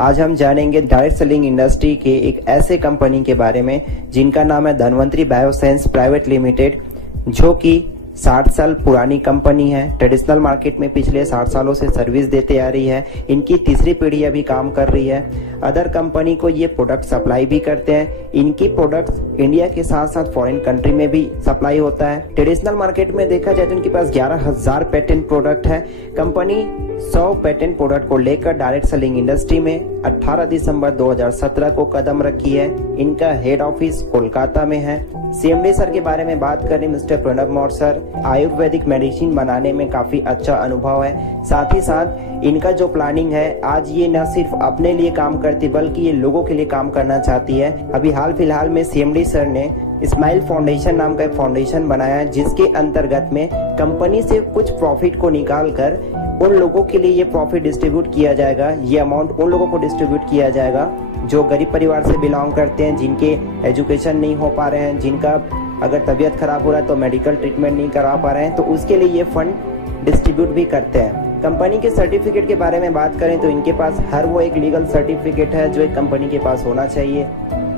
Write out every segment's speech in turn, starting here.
आज हम जानेंगे डायरेक्ट सेलिंग इंडस्ट्री के एक ऐसे कंपनी के बारे में जिनका नाम है धन्वंतरी बायोसाइंस प्राइवेट लिमिटेड, जो कि 60 साल पुरानी कंपनी है। ट्रेडिशनल मार्केट में पिछले 60 सालों से सर्विस देते आ रही है। इनकी तीसरी पीढ़ी अभी काम कर रही है। अदर कंपनी को ये प्रोडक्ट सप्लाई भी करते हैं। इनकी प्रोडक्ट्स इंडिया के साथ साथ फॉरेन कंट्री में भी सप्लाई होता है। ट्रेडिशनल मार्केट में देखा जाए तो इनके पास 11,000 पेटेंट प्रोडक्ट है। कंपनी 100 पेटेंट प्रोडक्ट को लेकर डायरेक्ट सेलिंग इंडस्ट्री में 18 दिसंबर 2017 को कदम रखी है। इनका हेड ऑफिस कोलकाता में है। सीएमडी सर के बारे में बात करें, mister Pranab Maurya sir Ayurvedic medicine बनाने में काफी अच्छा अनुभव है। साथ ही साथ इनका जो प्लानिंग है, आज ये न सिर्फ अपने लिए काम करती बल्कि ये लोगों के लिए काम करना चाहती है। अभी हाल फिलहाल में सीएमडी सर ने स्माइल फाउंडेशन नाम का एक फाउंडेशन बनाया है, जिसके अंतर्गत में कंपनी से कुछ प्रॉफिट को निकाल कर उन लोगों के लिए ये प्रॉफिट डिस्ट्रीब्यूट किया जाएगा। ये अमाउंट उन लोगों को डिस्ट्रीब्यूट किया जाएगा जो गरीब परिवार से बिलोंग करते हैं, जिनके एजुकेशन नहीं हो पा रहे हैं, जिनका अगर तबीयत खराब हो रहा है तो मेडिकल ट्रीटमेंट नहीं करा पा रहे हैं, तो उसके लिए ये फंड डिस्ट्रीब्यूट भी करते हैं। कंपनी के सर्टिफिकेट के बारे में बात करें तो इनके पास हर वो एक लीगल सर्टिफिकेट है जो एक कंपनी के पास होना चाहिए।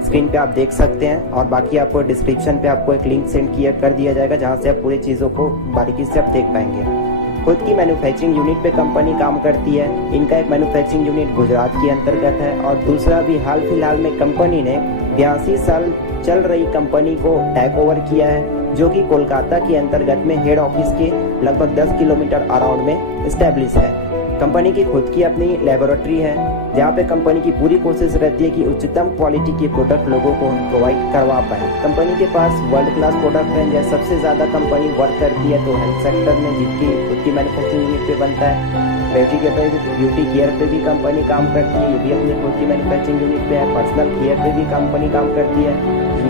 स्क्रीन पे आप देख सकते हैं और बाकी आपको डिस्क्रिप्शन पे आपको एक लिंक सेंड कर दिया जाएगा, जहां से आप पूरी चीजों को बारीकी से आप देख पाएंगे। खुद की मैन्युफैक्चरिंग यूनिट पे कंपनी काम करती है। इनका एक मैन्युफैक्चरिंग यूनिट गुजरात के अंतर्गत है और दूसरा भी हाल फिलहाल में कंपनी ने 82 साल चल रही कंपनी को टेक ओवर किया है, जो कि कोलकाता के अंतर्गत में हेड ऑफिस के लगभग 10 किलोमीटर अराउंड में स्टैब्लिश है। कंपनी की खुद की अपनी लेबोरेटरी है, जहाँ पे कंपनी की पूरी कोशिश रहती है कि उच्चतम क्वालिटी के प्रोडक्ट लोगों को प्रोवाइड करवा पाए। कंपनी के पास वर्ल्ड क्लास प्रोडक्ट है। जैसे सबसे ज्यादा कंपनी वर्क करती है तो हेल्थ सेक्टर में, जिनकी खुद की मैन्युफैक्चरिंग यूनिट पे बनता है। ब्यूटी केयर पे भी कंपनी काम करती है, ये भी अपनी खुद की मैन्युफैक्चरिंग यूनिट पे है। पर्सनल केयर पे भी कंपनी काम करती है,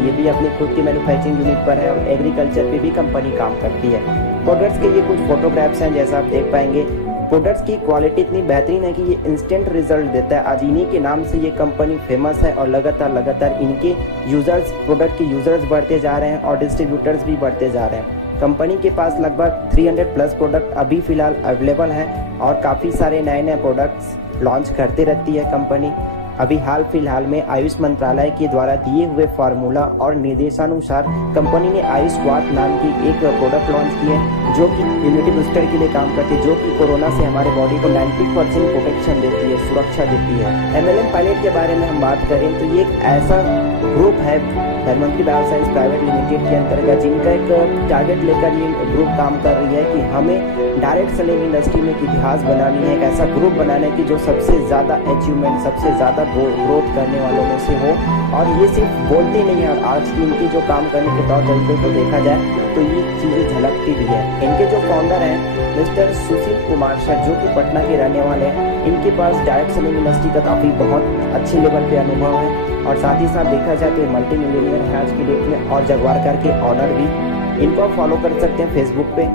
ये भी अपनी खुद की मैन्युफैक्चरिंग यूनिट पर है। और एग्रीकल्चर पे भी कंपनी काम करती है। प्रोडक्ट्स के ये कुछ फोटोग्राफ्स हैं, जैसा आप देख पाएंगे। प्रोडक्ट्स की क्वालिटी इतनी बेहतरीन है कि ये इंस्टेंट रिजल्ट देता है। आज इन्हीं के नाम से ये कंपनी फेमस है और लगातार इनके यूजर्स, प्रोडक्ट के यूजर्स बढ़ते जा रहे हैं और डिस्ट्रीब्यूटर्स भी बढ़ते जा रहे हैं। कंपनी के पास लगभग 300 प्लस प्रोडक्ट अभी फिलहाल अवेलेबल हैं और काफी सारे नए प्रोडक्ट्स लॉन्च करते रहती है कंपनी। अभी हाल फिलहाल में आयुष मंत्रालय के द्वारा दिए हुए फार्मूला और निर्देशानुसार कंपनी ने आयुष क्वाथ नाम की एक प्रोडक्ट लॉन्च की है, जो कि इम्यूनिटी बूस्टर के लिए काम करती है, जो कि कोरोना से हमारे बॉडी को 90% प्रोटेक्शन देती है, सुरक्षा देती है। MLM पायलट के बारे में हम बात करें तो ये एक ऐसा ग्रुप है धन्वंतरी बायोसाइंस प्राइवेट लिमिटेड के अंतर्गत, जिनका एक टारगेट लेकर ये ग्रुप काम कर रही है कि हमें डायरेक्ट सेलिंग इंडस्ट्री में एक इतिहास बनानी है, एक ऐसा ग्रुप बनाना है कि जो सबसे ज्यादा अचीवमेंट, सबसे ज्यादा ग्रोथ करने वालों में से हो। और ये सिर्फ बोलते नहीं है, आज की इनकी जो काम करने के तौर तरीके को देखा जाए तो ये चीजें झलकती भी है। इनके जो फाउंडर हैं मिस्टर सुशील कुमार सर, जो कि पटना के रहने वाले हैं, इनके पास डायरेक्ट सेलिंग इंडस्ट्री का काफी बहुत अच्छे लेवल पे अनुभव है। और साथ ही साथ देखा जाए तो मल्टी मिलियनियर है आज की डेट में और जगवार करके ऑनर भी। इनको आप फॉलो कर सकते हैं फेसबुक पे।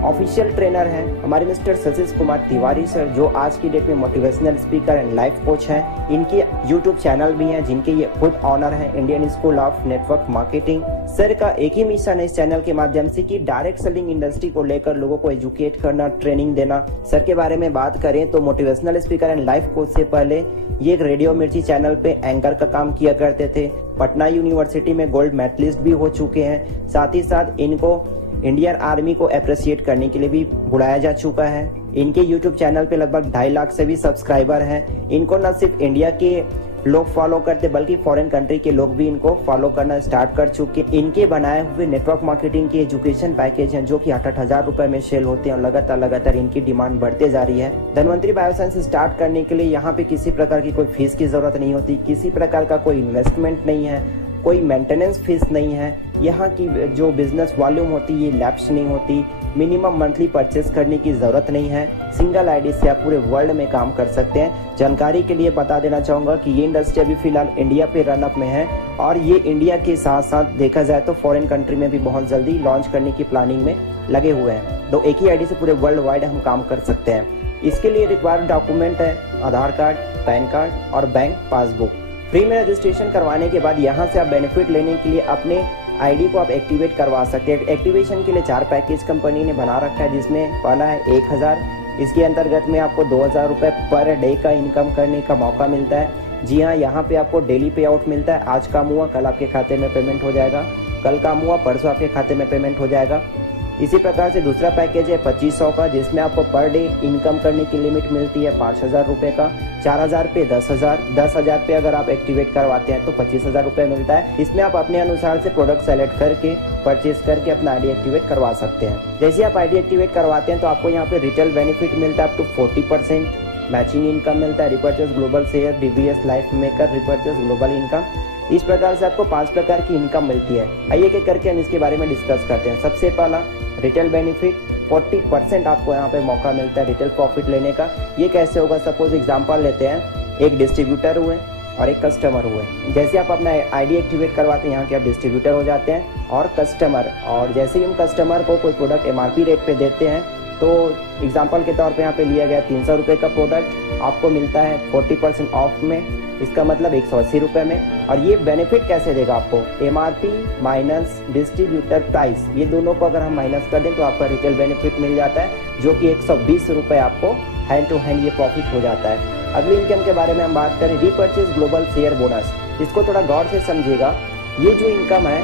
ऑफिशियल ट्रेनर हैं हमारे मिस्टर सतीश कुमार तिवारी सर, जो आज की डेट में motivational speaker and life coach हैं। इनके यूट्यूब चैनल भी हैं, जिनके ये खुद ऑनर हैं, Indian school of network marketing. Sir का एक ही मिशन है इस चैनल के माध्यम से कि डायरेक्ट सेलिंग इंडस्ट्री को लेकर लोगों को एजुकेट करना, ट्रेनिंग देना। सर के बारे में बात करें तो motivational speaker and life coach से पहले ये एक रेडियो मिर्ची चैनल पे एंकर का काम किया करते थे। पटना यूनिवर्सिटी में गोल्ड मेडलिस्ट भी हो चुके हैं। साथ ही साथ इनको इंडियन आर्मी को अप्रिशिएट करने के लिए भी बुलाया जा चुका है। इनके यूट्यूब चैनल पे लगभग 2.5 लाख से भी सब्सक्राइबर हैं। इनको न सिर्फ इंडिया के लोग फॉलो करते बल्कि फॉरेन कंट्री के लोग भी इनको फॉलो करना स्टार्ट कर चुके। इनके बनाए हुए नेटवर्क मार्केटिंग के एजुकेशन पैकेज हैं, जो कि 8,000 रुपए में सेल होते हैं और लगातार इनकी डिमांड बढ़ते जा रही है। धन्वंतरी बायोसाइंस स्टार्ट करने के लिए यहाँ पे किसी प्रकार की कोई फीस की जरूरत नहीं होती, किसी प्रकार का कोई इन्वेस्टमेंट नहीं है, कोई मेंटेनेंस फीस नहीं है। यहाँ की जो बिजनेस वॉल्यूम होती है ये लैप्स नहीं होती। मिनिमम मंथली परचेस करने की जरूरत नहीं है। सिंगल आईडी से आप पूरे वर्ल्ड में काम कर सकते हैं। जानकारी के लिए बता देना चाहूंगा कि ये इंडस्ट्री अभी फिलहाल इंडिया पे रनअप में है और ये इंडिया के साथ साथ देखा जाए तो फॉरेन कंट्री में भी बहुत जल्दी लॉन्च करने की प्लानिंग में लगे हुए हैं। तो एक ही आईडी से पूरे वर्ल्ड वाइड हम काम कर सकते हैं। इसके लिए रिक्वायर्ड डॉक्यूमेंट है आधार कार्ड, पैन कार्ड और बैंक पासबुक। फ्री में रजिस्ट्रेशन करवाने के बाद यहाँ से आप बेनिफिट लेने के लिए अपने आईडी को आप एक्टिवेट करवा सकते हैं। एक्टिवेशन के लिए 4 पैकेज कंपनी ने बना रखा है, जिसमें पहला है 1,000, इसके अंतर्गत में आपको 2000 रुपये पर डे का इनकम करने का मौका मिलता है। जी हाँ, यहाँ पे आपको डेली पे आउट मिलता है। आज काम हुआ कल आपके खाते में पेमेंट हो जाएगा, कल काम हुआ परसों आपके खाते में पेमेंट हो जाएगा। इसी प्रकार से दूसरा पैकेज है 2500 का, जिसमें आपको पर डे इनकम करने की लिमिट मिलती है 5000 रुपये का। 4000 पे 10,000, 10,000 पे अगर आप एक्टिवेट करवाते हैं तो 25,000 रुपये मिलता है। इसमें आप अपने अनुसार से प्रोडक्ट सेलेक्ट करके परचेज करके अपना आईडी एक्टिवेट करवा सकते हैं। जैसे आप आईडी एक्टिवेट करवाते हैं तो आपको यहाँ पे रिटेल बेनिफिट मिलता है अप टू 40%, मैचिंग इनकम मिलता है, repurchase global share, DBS life maker, repurchase global income. इस प्रकार से आपको 5 प्रकार की इनकम मिलती है। आइए एक करके हम इसके बारे में डिस्कस करते हैं। सबसे पहला रिटेल बेनिफिट, 40% आपको यहाँ पे मौका मिलता है रिटेल प्रॉफिट लेने का। ये कैसे होगा? सपोज एग्जांपल लेते हैं, एक डिस्ट्रीब्यूटर हुए और एक कस्टमर हुए। जैसे आप अपना आईडी एक्टिवेट करवाते हैं, यहाँ के आप डिस्ट्रीब्यूटर हो जाते हैं और कस्टमर, और जैसे ही हम कस्टमर को कोई प्रोडक्ट एमआरपी रेट पे देते हैं तो एग्जांपल के तौर पे यहाँ पे लिया गया 300 रुपये का प्रोडक्ट आपको मिलता है 40% ऑफ में, इसका मतलब 180 रुपये में। और ये बेनिफिट कैसे देगा आपको? एमआरपी माइनस डिस्ट्रीब्यूटर प्राइस, ये दोनों को अगर हम माइनस कर दें तो आपका रिटेल बेनिफिट मिल जाता है, जो कि 120 रुपये आपको हैंड टू हैंड ये प्रॉफिट हो जाता है। अगली इनकम के बारे में हम बात करें, रीपर्चेज ग्लोबल शेयर बोनस। इसको थोड़ा गौर से समझिएगा। ये जो इनकम है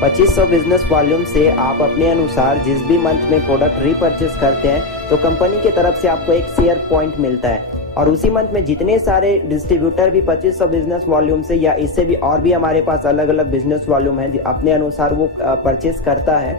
2500 बिजनेस वॉल्यूम से आप अपने अनुसार जिस भी मंथ में प्रोडक्ट रीपर्चेज करते हैं तो कंपनी की तरफ से आपको एक शेयर पॉइंट मिलता है, और उसी मंथ में जितने सारे डिस्ट्रीब्यूटर भी 2500 बिजनेस वॉल्यूम से या इससे भी और भी हमारे पास अलग अलग बिजनेस वॉल्यूम है अपने अनुसार वो परचेज करता है,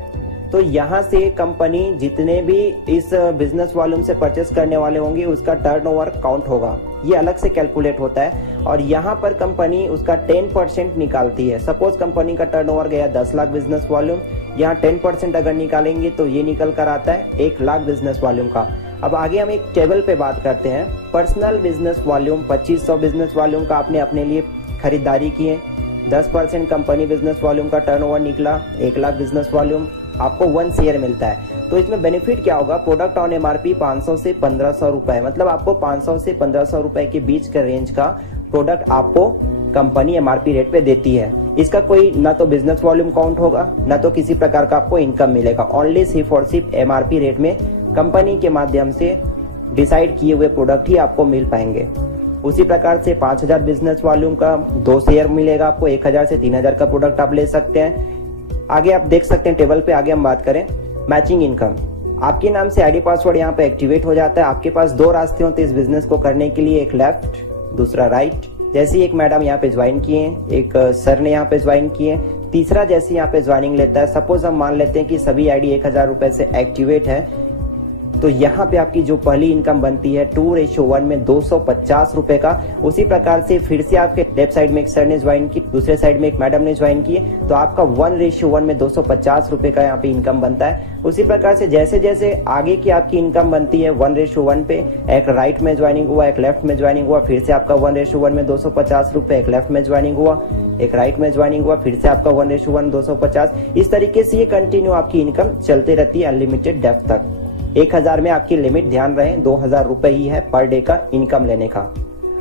तो यहाँ से कंपनी जितने भी इस बिजनेस वॉल्यूम से परचेस करने वाले होंगे उसका टर्नओवर काउंट होगा। ये अलग से कैलकुलेट होता है और यहाँ पर कंपनी उसका 10% निकालती है। सपोज कंपनी का टर्नओवर गया 10 लाख बिजनेस वॉल्यूम, यहाँ 10% अगर निकालेंगे तो ये निकल कर आता है 1 लाख बिजनेस वॉल्यूम का। अब आगे हम एक टेबल पे बात करते हैं। Personal business volume, 2500 business volume का आपने अपने लिए खरीदारी किए, 10% कंपनी बिजनेस वॉल्यूम का टर्नओवर निकला, 1 लाख बिजनेस वॉल्यूम, आपको 1 शेयर मिलता है। तो इसमें बेनिफिट क्या होगा? प्रोडक्ट ऑन एमआरपी 500 से 1500 रुपए, मतलब आपको 500 से 1500 रुपए के बीच का रेंज का प्रोडक्ट आपको कंपनी एमआरपी रेट पे देती है। इसका कोई ना तो बिजनेस वॉल्यूम काउंट होगा, ना तो किसी प्रकार का आपको इनकम मिलेगा। ओनली सिर्फ और सिर्फ एमआरपी रेट में कंपनी के माध्यम से डिसाइड किए हुए प्रोडक्ट ही आपको मिल पाएंगे। उसी प्रकार से 5000 बिजनेस वॉल्यूम का 2 शेयर मिलेगा आपको, 1000 से 3000 का प्रोडक्ट आप ले सकते हैं। आगे आप देख सकते हैं टेबल पे, आगे हम बात करें मैचिंग इनकम। आपके नाम से आईडी पासवर्ड यहाँ पे एक्टिवेट हो जाता है। आपके पास 2 रास्ते होते हैं इस बिजनेस को करने के लिए, एक लेफ्ट दूसरा राइट। जैसे एक मैडम यहाँ पे ज्वाइन किए, एक सर ने यहाँ पे ज्वाइन किए, तीसरा जैसे यहाँ पे ज्वाइनिंग लेता है। सपोज हम मान लेते हैं कि सभी आईडी 1000 रुपए से एक्टिवेट है, तो यहाँ पे आपकी जो पहली इनकम बनती है 2:1 में 250 रुपए का। उसी प्रकार से फिर से आपके लेफ्ट साइड में एक सर ने ज्वाइन की, दूसरे साइड में एक मैडम ने ज्वाइन की, तो आपका 1:1 में 250 रुपए का यहाँ पे इनकम बनता है। उसी प्रकार से जैसे जैसे आगे की आपकी इनकम बनती है 1:1 पे, एक राइट में ज्वाइनिंग हुआ, एक लेफ्ट में ज्वाइनिंग हुआ, फिर से आपका 1:1 में 250 रुपए, एक लेफ्ट में ज्वाइनिंग हुआ, एक राइट में ज्वाइनिंग हुआ, फिर से आपका 1:1 250। इस तरीके से ये कंटिन्यू आपकी इनकम चलती रहती है अनलिमिटेड डेप्थ तक। 1000 में आपकी लिमिट ध्यान रहे 2000 रुपए ही है पर डे का इनकम लेने का।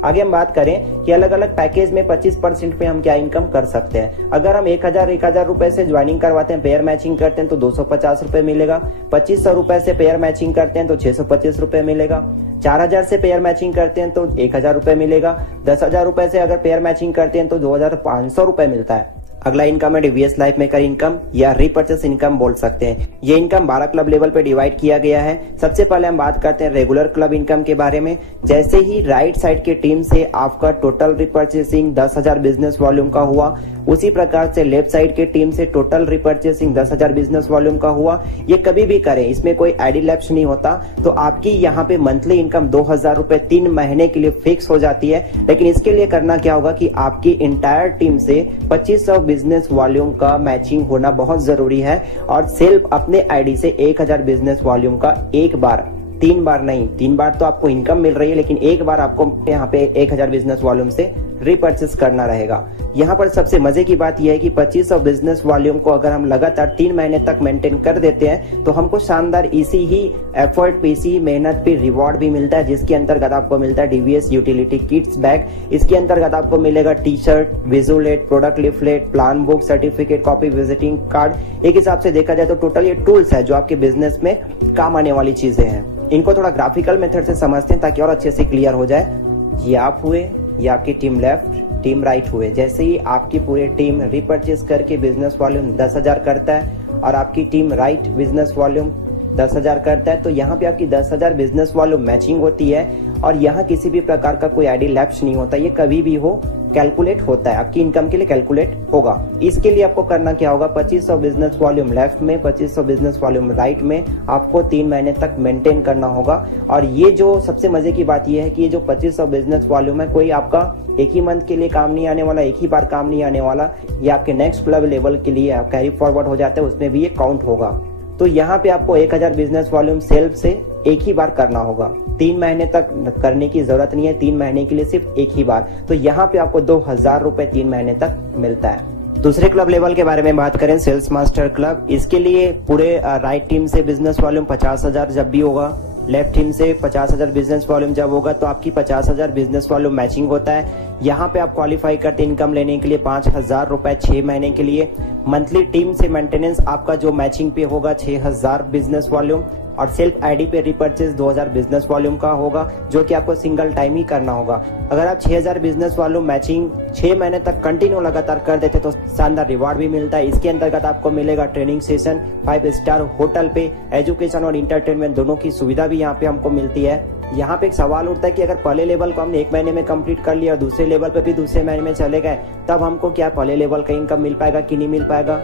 आगे हम बात करें कि अलग अलग पैकेज में 25% पे हम क्या इनकम कर सकते हैं। अगर हम 1000 रुपए से ज्वाइनिंग करवाते हैं, पेयर मैचिंग करते हैं तो 250 रुपए मिलेगा। 2500 रुपए से पेयर मैचिंग करते हैं तो 625 रुपए मिलेगा। 4000 से पेयर मैचिंग करते हैं तो 1000 रुपए मिलेगा। 10,000 रुपए से अगर पेयर मैचिंग करते हैं तो 2500 रुपए मिलता है। अगला इनकम है डीवीएस लाइफ मेकर इनकम या रीपर्चेस इनकम बोल सकते हैं। ये इनकम 12 क्लब लेवल पे डिवाइड किया गया है। सबसे पहले हम बात करते हैं रेगुलर क्लब इनकम के बारे में। जैसे ही राइट साइड की टीम से आपका टोटल रीपर्चेसिंग 10,000 बिजनेस वॉल्यूम का हुआ, उसी प्रकार से लेफ्ट साइड की टीम से टोटल रीपर्चेसिंग 10,000 बिजनेस वॉल्यूम का हुआ। ये कभी भी करें, इसमें कोई आईडी लैप्स नहीं होता। तो आपकी यहाँ पे मंथली इनकम 2000 रुपए 3 महीने के लिए फिक्स हो जाती है। लेकिन इसके लिए करना क्या होगा कि आपकी इंटायर टीम से 2500 बिजनेस वॉल्यूम का मैचिंग होना बहुत जरूरी है और सेल्फ अपने आईडी से 1000 बिजनेस वॉल्यूम का एक बार, 3 बार नहीं, 3 बार तो आपको इनकम मिल रही है, लेकिन एक बार आपको यहाँ पे 1000 बिजनेस वॉल्यूम से रीपर्चेस करना रहेगा। यहाँ पर सबसे मजे की बात यह है कि 2500 बिजनेस वॉल्यूम को अगर हम लगातार 3 महीने तक मेंटेन कर देते हैं तो हमको शानदार इसी ही एफर्ट पे, इसी मेहनत पे रिवॉर्ड भी मिलता है, जिसके अंतर्गत आपको मिलता है डीवीएस यूटिलिटी किट्स बैग। इसके अंतर्गत आपको मिलेगा टी शर्ट, विजुलेट, product leaflet, plan book, certificate copy, visiting card. एक हिसाब से देखा जाए तो टोटल ये टूल्स है जो आपके बिजनेस में काम आने वाली चीजें हैं। इनको थोड़ा ग्राफिकल मेथड से समझते हैं ताकि और अच्छे से क्लियर हो जाए। ये आप हुए, ये आपकी टीम लेफ्ट, टीम राइट हुए। जैसे ही आपकी पूरी टीम रिपर्चेस करके बिजनेस वॉल्यूम 10,000 करता है और आपकी टीम राइट बिजनेस वॉल्यूम 10,000 करता है, तो यहाँ पे आपकी 10,000 बिजनेस वॉल्यूम मैचिंग होती है और यहाँ किसी भी प्रकार का कोई आईडी लैप्स नहीं होता। ये कभी भी हो कैलकुलेट होता है, आपकी इनकम के लिए कैलकुलेट होगा। इसके लिए आपको करना क्या होगा, 2500 बिजनेस वॉल्यूम लेफ्ट में, 2500 बिजनेस वॉल्यूम राइट में आपको 3 महीने तक मेंटेन करना होगा। और ये जो सबसे मजे की बात ये है कि ये जो 2500 बिजनेस वॉल्यूम है, कोई आपका एक ही मंथ के लिए काम नहीं आने वाला, एक ही बार काम नहीं आने वाला। ये आपके नेक्स्ट क्लब लेवल के लिए कैरी फॉरवर्ड हो जाता है, उसमें भी ये काउंट होगा। तो यहाँ पे आपको 1000 बिजनेस वॉल्यूम सेल्फ से एक ही बार करना होगा, 3 महीने तक करने की जरूरत नहीं है, 3 महीने के लिए सिर्फ एक ही बार। तो यहाँ पे आपको 2000 रुपए 3 महीने तक मिलता है। दूसरे क्लब लेवल के बारे में बात करें, सेल्स मास्टर क्लब, इसके लिए पूरे राइट टीम से बिजनेस वॉल्यूम 50,000 जब भी होगा, लेफ्ट टीम से 50,000 बिजनेस वॉल्यूम जब होगा, तो आपकी 50,000 बिजनेस वॉल्यूम मैचिंग होता है। यहाँ पे आप क्वालिफाई करते इनकम लेने के लिए 5,000 रुपए 6 महीने के लिए। मंथली टीम से मेंटेनेंस आपका जो मैचिंग पे होगा 6,000 बिजनेस वॉल्यूम, और सेल्फ आईडी पे रिपर्चेस 2,000 बिजनेस वॉल्यूम का होगा, जो कि आपको सिंगल टाइम ही करना होगा। अगर आप 6,000 बिजनेस वॉल्यूम मैचिंग 6 महीने तक कंटिन्यू लगातार कर देते तो शानदार रिवार्ड भी मिलता है। इसके अंतर्गत आपको मिलेगा ट्रेनिंग सेशन, 5 स्टार होटल पे, एजुकेशन और इंटरटेनमेंट दोनों की सुविधा भी यहाँ पे हमको मिलती है। यहाँ पे एक सवाल उठता है कि अगर पहले लेवल को हमने 1 महीने में कंप्लीट कर लिया और दूसरे लेवल पे भी दूसरे महीने में चले गए, तब हमको क्या पहले लेवल का इनकम मिल पाएगा कि नहीं मिल पाएगा,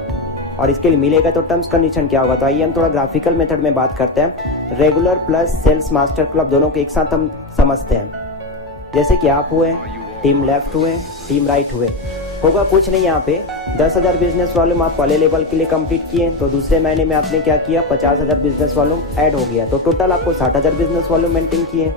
और इसके लिए मिलेगा तो टर्म्स कंडीशन क्या होगा। तो आइए हम थोड़ा ग्राफिकल मेथड में बात करते हैं। Regular plus sales master club दोनों को एक साथ हम समझते हैं। जैसे कि आप हुए, टीम लेफ्ट हुए, टीम राइट हुए, होगा कुछ नहीं। यहाँ पे 10,000 बिजनेस वॉल्यूम आप पहले लेवल के लिए कंप्लीट किए, तो दूसरे महीने में आपने क्या किया, 50,000 बिजनेस वॉल्यूम ऐड हो गया, तो टोटल आपको 60,000 बिजनेस वॉल्यूम मेंटेन किए।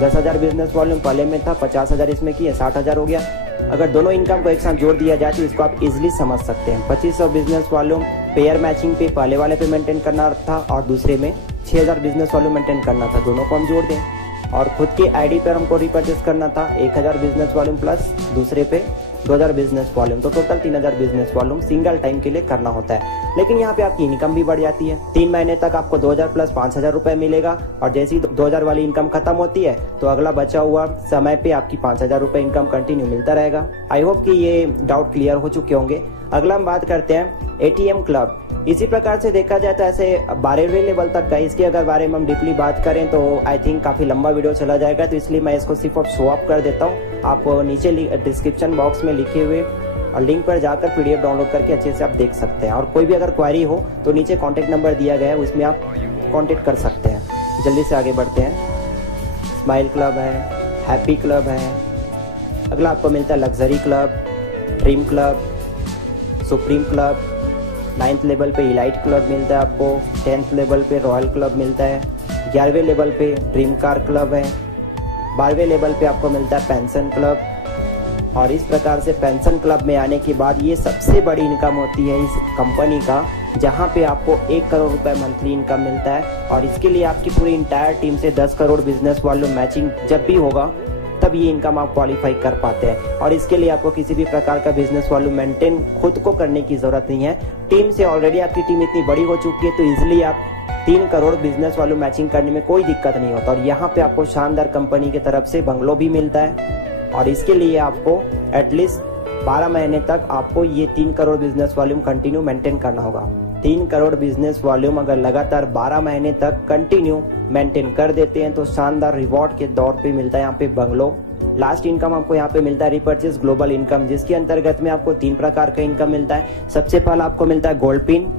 10,000 बिजनेस वॉल्यूम पहले में था, 50,000 इसमें किए, 60,000 हो गया। अगर दोनों इनकम को एक साथ जोड़ दिया जाए तो इसको आप इजीली समझ सकते हैं। 2500 बिजनेस वॉल्यूम पेयर मैचिंग पे पहले वाले पे मेंटेन करना था और दूसरे में 6,000 बिजनेस वॉल्यूम मेंटेन करना था, दोनों को हम जोड़ दें। और खुद के आईडी पर हमको रिपर्चेस करना था 1000 बिजनेस वॉल्यूम प्लस दूसरे पे 2000 बिजनेस वॉल्यूम, तो total 3000 business volume single time के लिए करना होता है। लेकिन यहाँ पे आपकी इनकम भी बढ़ जाती है। 3 महीने तक आपको 2000 प्लस 5000 रुपए मिलेगा, और जैसे ही 2000 वाली इनकम खत्म होती है तो अगला बचा हुआ समय पे आपकी 5000 रुपए इनकम कंटिन्यू मिलता रहेगा। आई होप कि ये डाउट क्लियर हो चुके होंगे। अगला हम बात करते हैं एटीएम क्लब। इसी प्रकार से देखा जाए तो ऐसे 12वें लेवल तक का, इसके अगर बारे में हम डीपली बात करें तो आई थिंक काफी लंबा वीडियो चला जाएगा, तो इसलिए मैं इसको सिर्फ शो ऑफ कर देता हूँ। आप नीचे डिस्क्रिप्शन बॉक्स में लिखे हुए लिंक पर जाकर पीडीएफ डाउनलोड करके अच्छे से आप देख सकते हैं। और कोई भी अगर क्वेरी हो तो नीचे कॉन्टेक्ट नंबर दिया गया है, उसमें आप कॉन्टेक्ट कर सकते हैं। जल्दी से आगे बढ़ते हैं। स्माइल क्लब है, हैप्पी क्लब है। अगला आपको मिलता है luxury club, dream club, supreme club. 9th level पे इलाइट क्लब मिलता है आपको, 10th लेवल पे रॉयल क्लब मिलता है, 11वें लेवल पे ड्रीम कार क्लब है, 12वें लेवल पे आपको मिलता है पेंशन क्लब। और इस प्रकार से पेंशन क्लब में आने के बाद ये सबसे बड़ी इनकम होती है इस कंपनी का, जहां पे आपको 1 करोड़ रुपए मंथली इनकम मिलता है। और इसके लिए आपकी पूरी इंटायर टीम से 10 करोड़ बिजनेस वॉल्यूम मैचिंग जब भी होगा तब ये इनकम आप क्वालिफाई कर पाते हैं। और इसके लिए आपको किसी भी प्रकार का बिजनेस वॉल्यूम मेंटेन खुद को करने की जरूरत नहीं है। टीम से ऑलरेडी आपकी टीम इतनी बड़ी हो चुकी है, तो इजिली आप 3 करोड़ बिजनेस वॉल्यूम मैचिंग करने में कोई दिक्कत नहीं होता। और यहाँ पे आपको शानदार कंपनी की तरफ से बंगलो भी मिलता है, और इसके लिए आपको एटलीस्ट 12 महीने तक आपको ये 3 crore business volume continue maintain करना होगा। 3 करोड़ बिजनेस वॉल्यूम अगर लगातार 12 महीने तक कंटिन्यू मेंटेन कर देते हैं तो शानदार रिवॉर्ड के दौर पे मिलता है यहाँ पे बंगलो। लास्ट इनकम आपको यहाँ पे मिलता है रिपर्चेस ग्लोबल इनकम, जिसके अंतर्गत में आपको 3 प्रकार का इनकम मिलता है। सबसे पहला आपको मिलता है गोल्ड पिन।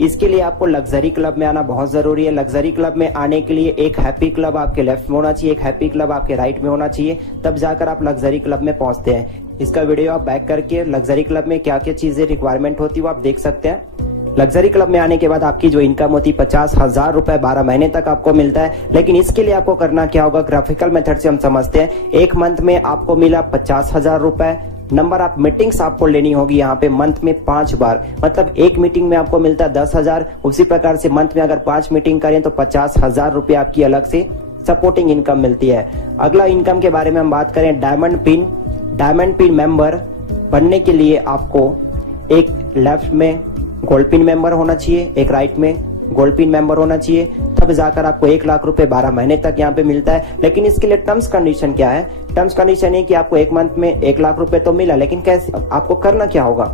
इसके लिए आपको लग्जरी क्लब में आना बहुत जरूरी है। लग्जरी क्लब में आने के लिए एक हैप्पी क्लब आपके लेफ्ट में होना चाहिए, एक हैप्पी क्लब आपके राइट में होना चाहिए, तब जाकर आप लग्जरी क्लब में पहुंचते हैं। इसका वीडियो आप बैक करके लग्जरी क्लब में क्या क्या चीजें रिक्वायरमेंट होती है वो आप देख सकते हैं। लग्जरी क्लब में आने के बाद आपकी जो इनकम होती है 50,000 रुपए 12 महीने तक आपको मिलता है। लेकिन इसके लिए आपको करना क्या होगा, ग्राफिकल मेथड से हम समझते हैं। एक मंथ में आपको मिला 50,000 रुपए। नंबर ऑफ मीटिंग्स आपको लेनी होगी यहाँ पे मंथ में 5 बार, मतलब एक मीटिंग में आपको मिलता है 10,000। उसी प्रकार से मंथ में अगर 5 मीटिंग करें तो 50,000 रुपए आपकी अलग से सपोर्टिंग इनकम मिलती है। अगला इनकम के बारे में हम बात करें diamond pin. Diamond pin member बनने के लिए आपको एक लेफ्ट में गोल्ड पिन मेंबर होना चाहिए, एक राइट में गोल्ड पिन मेंबर होना चाहिए, तब तब जाकर आपको 1 लाख रुपए 12 महीने तक यहाँ पे मिलता है। लेकिन इसके लिए टर्म्स कंडीशन क्या है? टर्म्स कंडीशन है कि आपको 1 मंथ में 1 लाख रुपए तो मिला, लेकिन कैसे, आपको करना क्या होगा?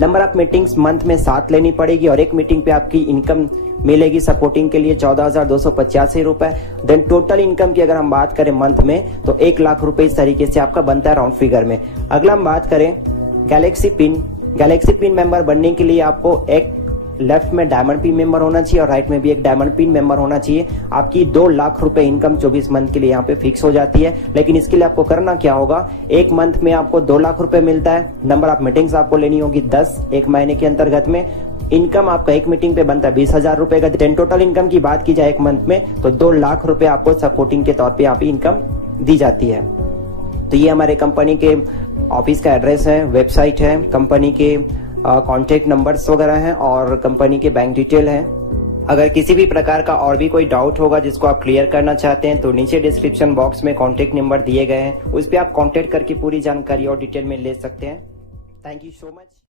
नंबर ऑफ मीटिंग्स मंथ में 7 लेनी पड़ेगी और एक मीटिंग पे आपकी इनकम मिलेगी सपोर्टिंग के लिए 14,285 रुपए। देन टोटल इनकम की अगर हम बात करें मंथ में तो 1 लाख रुपए इस तरीके से आपका बनता है राउंड फिगर में। अगला हम बात करें गैलेक्सी पिन मेंबर बनने के लिए आपको एक लेफ्ट में डायमंड पिन मेंबर होना चाहिए और राइट में भी एक डायमंड पिन मेंबर होना चाहिए। आपकी 2 लाख रुपए इनकम 24 मंथ के लिए यहाँ पे फिक्स हो जाती है। लेकिन इसके लिए आपको करना क्या होगा? एक मंथ में आपको 2 लाख रुपए मिलता है। नंबर ऑफ मीटिंग्स आपको लेनी होगी 10 एक महीने के अंतर्गत में। इनकम आपका एक मीटिंग पे बनता है 20,000 रुपए का। टोटल इनकम की बात की जाए एक मंथ में तो 2 लाख रुपए आपको सपोर्टिंग के तौर पे यहाँ पे इनकम दी जाती है। तो ये हमारे कंपनी के ऑफिस का एड्रेस है, वेबसाइट है, कंपनी के कॉन्टेक्ट नंबर्स वगैरह हैं और कंपनी के बैंक डिटेल है। अगर किसी भी प्रकार का और भी कोई डाउट होगा जिसको आप क्लियर करना चाहते हैं तो नीचे डिस्क्रिप्शन बॉक्स में कॉन्टेक्ट नंबर दिए गए हैं, उस पर आप कॉन्टेक्ट करके पूरी जानकारी और डिटेल में ले सकते हैं। Thank you so much.